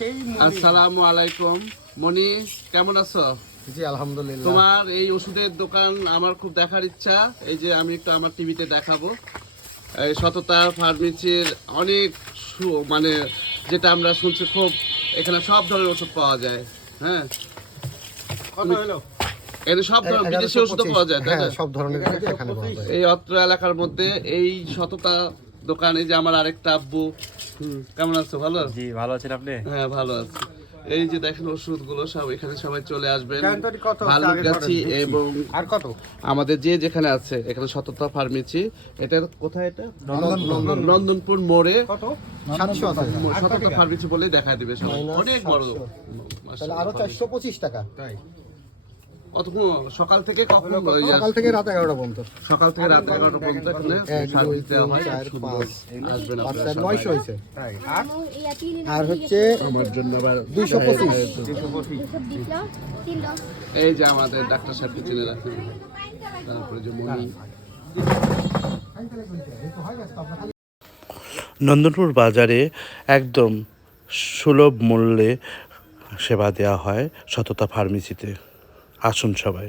আসসালামু আলাইকুম। মনি, কেমন আছো? জি আলহামদুলিল্লাহ। তোমার এই ওষুধের দোকান আমার খুব দেখার ইচ্ছা। এই যে আমি একটু আমার টিভিতে দেখাবো। এই সততা ফার্মেসির অনেক মানে যেটা আমরা শুনছি, খুব এখানে সব ধরনের ওষুধ পাওয়া যায়। হ্যাঁ, এখানে সব ধরনের বিদেশি ওষুধ পাওয়া যায়, তাই না? সব ধরনের ওষুধ এখানে পাওয়া যায়। এই অত্র এলাকার মধ্যে এই সততা দোকানে যে আমার আরেকটা আব্বু। কেমন আছো? ভালো? জি, ভালো আছেন আপনি? হ্যাঁ, ভালো আছি। এই যে দেখেন ওষুধগুলো সব এখানে, সবাই চলে আসবেন। ভালুকগাছি এবং আর কত আমাদের যে যেখানে আছে এখানে সততা ফার্মেসি। এটা কোথায়? এটা নন্দনপুর মোড়ে কত 700 আছে। সততা ফার্মেসি বলেই দেখা দিবে সবাই। অনেক বড়। তাহলে আরো 425 টাকা। তাই অতক্ষণ সকাল থেকে কখন? সকাল থেকে রাত 11টা পর্যন্ত। সকাল থেকে রাত 11টা পর্যন্ত এখানে 1 2 সার্ভিস দেওয়া 3 হয়। 4 5 আসবেন আপনারা 5 সবাই। 900 হয়েছে। আর হচ্ছে আমার জন্য আবার 225। এই যে আমাদের ডাক্তার সাহেব চিনে রাখেন। তারপরে যে মনি। নন্দনপুর বাজারে একদম সুলভ মূল্যে সেবা দেওয়া হয় সততা ফার্মেসিতে। আসুন সবাই।